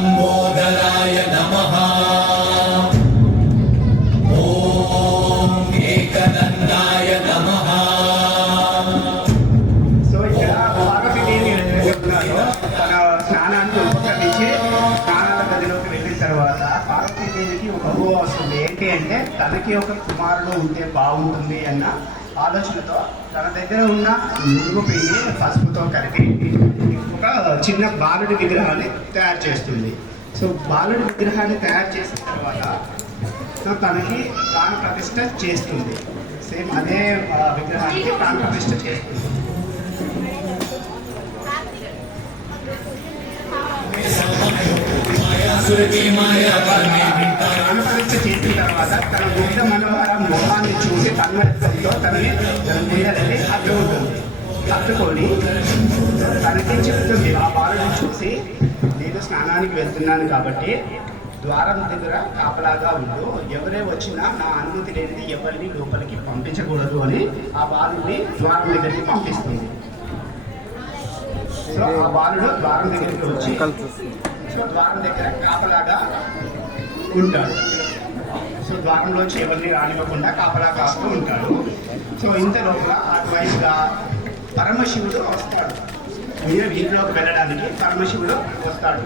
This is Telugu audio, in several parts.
లంబోదరాయ నమః. ఓం ఏకదండాయ నమః. సో ఇక్కడ పార్వతీదేవి తన స్నానాన్ని ఉపకరించి స్నానాల గదిలోకి వెళ్ళిన తర్వాత పార్వతీదేవికి ఒక ఊహ వస్తుంది. ఏంటి అంటే తనకి ఒక కుమారుడు ఉంటే బాగుంటుంది అన్న ఆలోచనతో తన దగ్గర ఉన్న మురుగు పిండి పసుపుతో కలిపి ఒక చిన్న బాలుడి విగ్రహాన్ని తయారు చేస్తుంది. సో బాలుడి విగ్రహాన్ని తయారు చేసిన తర్వాత తనకి ప్రాణ ప్రతిష్ఠ చేస్తుంది. సేమ్ అదే విగ్రహానికి ప్రాణ ప్రతిష్ఠ చేస్తుంది. ప్రాణపరీక్ష చేసిన తర్వాత తన బుద్ధ మనోహర మొహాన్ని చూసి తన్మయత్వంతో తనని తన గుండెలని హత్తుకుంటుంది. హత్తుకొని తనకి చెప్తుంది, ఆ బాలుని చూసి, నేను స్నానానికి వెళ్తున్నాను కాబట్టి ద్వారం దగ్గర కాపలాగా ఉండు, ఎవరే వచ్చినా నా అనుమతి లేనిది ఎవరిని లోపలికి పంపించకూడదు అని ఆ బాలుని ద్వారం దగ్గరికి పంపిస్తుంది. సో ఆ బాలుడు ద్వారం దగ్గరికి వచ్చి సో ద్వారం దగ్గర కాపలాగా ఉంటాడు. సో ద్వారంలోంచి ఎవరిని రానివ్వకుండా కాపలా కాస్తూ ఉంటాడు. సో ఇంత లోపల అటువైపుగా పరమశివుడు వస్తాడు. వీధిలోకి వెళ్ళడానికి పరమశివుడు వస్తాడు.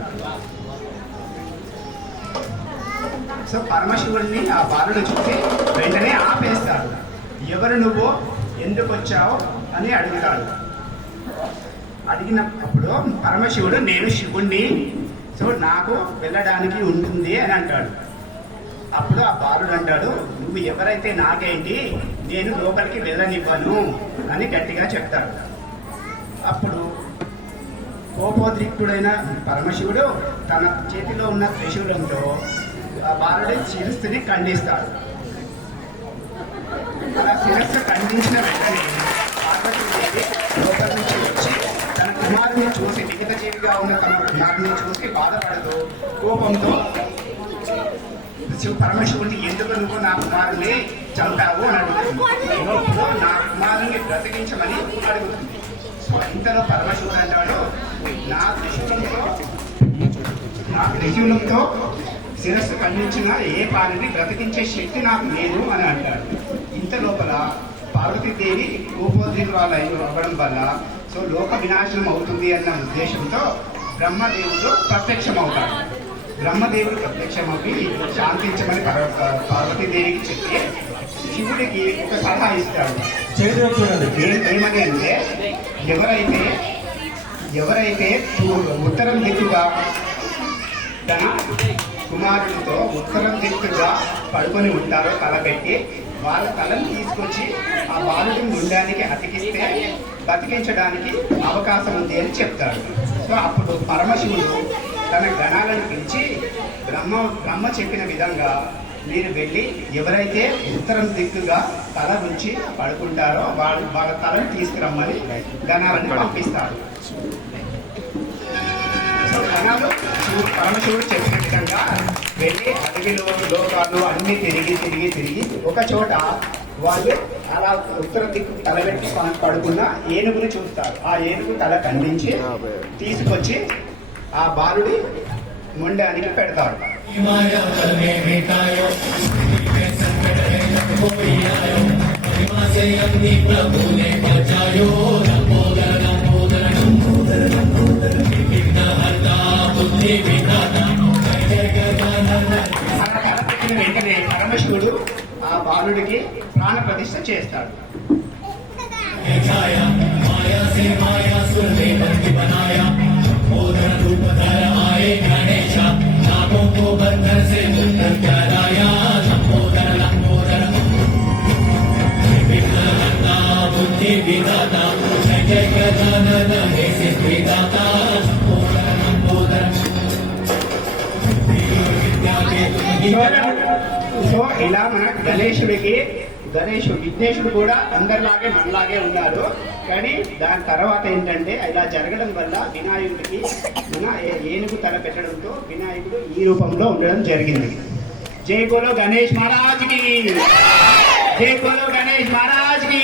సో పరమశివుడిని ఆ బాలుడు చూసి వెంటనే ఆపేస్తాడు. ఎవరు నువ్వు, ఎందుకు వచ్చావు అని అడుగుతాడు. అడిగినప్పుడు పరమశివుడు, నేను శివుణ్ణి, సో నాకు వెళ్ళడానికి ఉంటుంది అని అంటాడు. అప్పుడు ఆ బాలుడు అంటాడు, నువ్వు ఎవరైతే నాకేంటి, నేను లోపలికి వెళ్ళనివ్వను అని గట్టిగా చెప్తాడు. అప్పుడు కోపోద్రిక్తుడైన పరమశివుడు తన చేతిలో ఉన్న త్రిశూలంతో ఆ బాలుడి శిరస్సుని ఖండిస్తాడు. అలా శిరస్సు ఖండించిన వెంటనే పార్వతీదేవి లోపల నుంచి వచ్చి తన కుమారుని చూసి, మిగత జీవిగా ఉన్న తన కుమారుని చూసి బాధపడదు కోపంతో పరమశివుడిని, ఎందుకు నువ్వు నా కుమారుని చంపావు అని అడుగుతుంది. నా కుమారుని బ్రతికించమని అడుగుతుంది. సో ఇంతలో పరమశివుడు అంటాడు, నా త్రిశూలంతో శిరస్సు ఖండించిన ఏ పారిని బ్రతికించే శక్తి నాకు లేదు అని అంటాడు. ఇంత లోపల పార్వతీదేవి కోపోద్రికురాలు అవ్వడం వల్ల సో లోక వినాశనం అవుతుంది అన్న ఉద్దేశంతో బ్రహ్మదేవుడు ప్రత్యక్షమవుతాడు. బ్రహ్మదేవుడు ప్రత్యక్షమవి శాంతించమని పార్వతీదేవికి చెప్పి శివుడికి ఒక సలహా ఇస్తాడు. ఏమని అంటే, ఎవరైతే ఉత్తరం దిక్కుగా తన కుమారుడితో ఉత్తరం దిక్కుగా పడుకొని ఉంటారో తలపెట్టి, వాళ్ళ తలను తీసుకొచ్చి ఆ బాలుడిని ఉండడానికి అతికిస్తే బతికించడానికి అవకాశం ఉంది అని చెప్తాడు. సో అప్పుడు పరమశివుడు తన గణాలను పిలిచి బ్రహ్మ చెప్పిన విధంగా మీరు వెళ్ళి ఎవరైతే ఉత్తరం దిక్కుగా తల ఉంచి పడుకుంటారో వాళ్ళ తలను తీసుకురమ్మని గణాలను పంపిస్తారు. సో గణాలు పరమశివుడు చెప్పిన విధంగా వెళ్ళి అడవిలో లోకాలు అన్ని తిరిగి ఒక చోట వాళ్ళు అలా ఉత్తర దిక్కు తలబెట్టి పడుకున్న ఏనుగుని చూస్తారు. ఆ ఏనుగు తల ఖండించి తీసుకొచ్చి ఆ బాలుడి మొండానికి పెడతారు. వెంటనే పరమశివుడు ఆ బాలుడికి ప్రాణ ప్రతిష్ఠ చేస్తాడు. సో ఇలా మన విఘ్నేశుడు కూడా అందరిలాగే మనలాగే ఉన్నారు. కానీ దాని తర్వాత ఏంటంటే ఇలా జరగడం వల్ల వినాయకుడికి మన ఏనుగు తల పెట్టడంతో వినాయకుడు ఈ రూపంలో ఉండడం జరిగింది. జై బోలో గణేష్ మహారాజ్ కి, జై బోలో గణేష్ మహారాజ్ కి.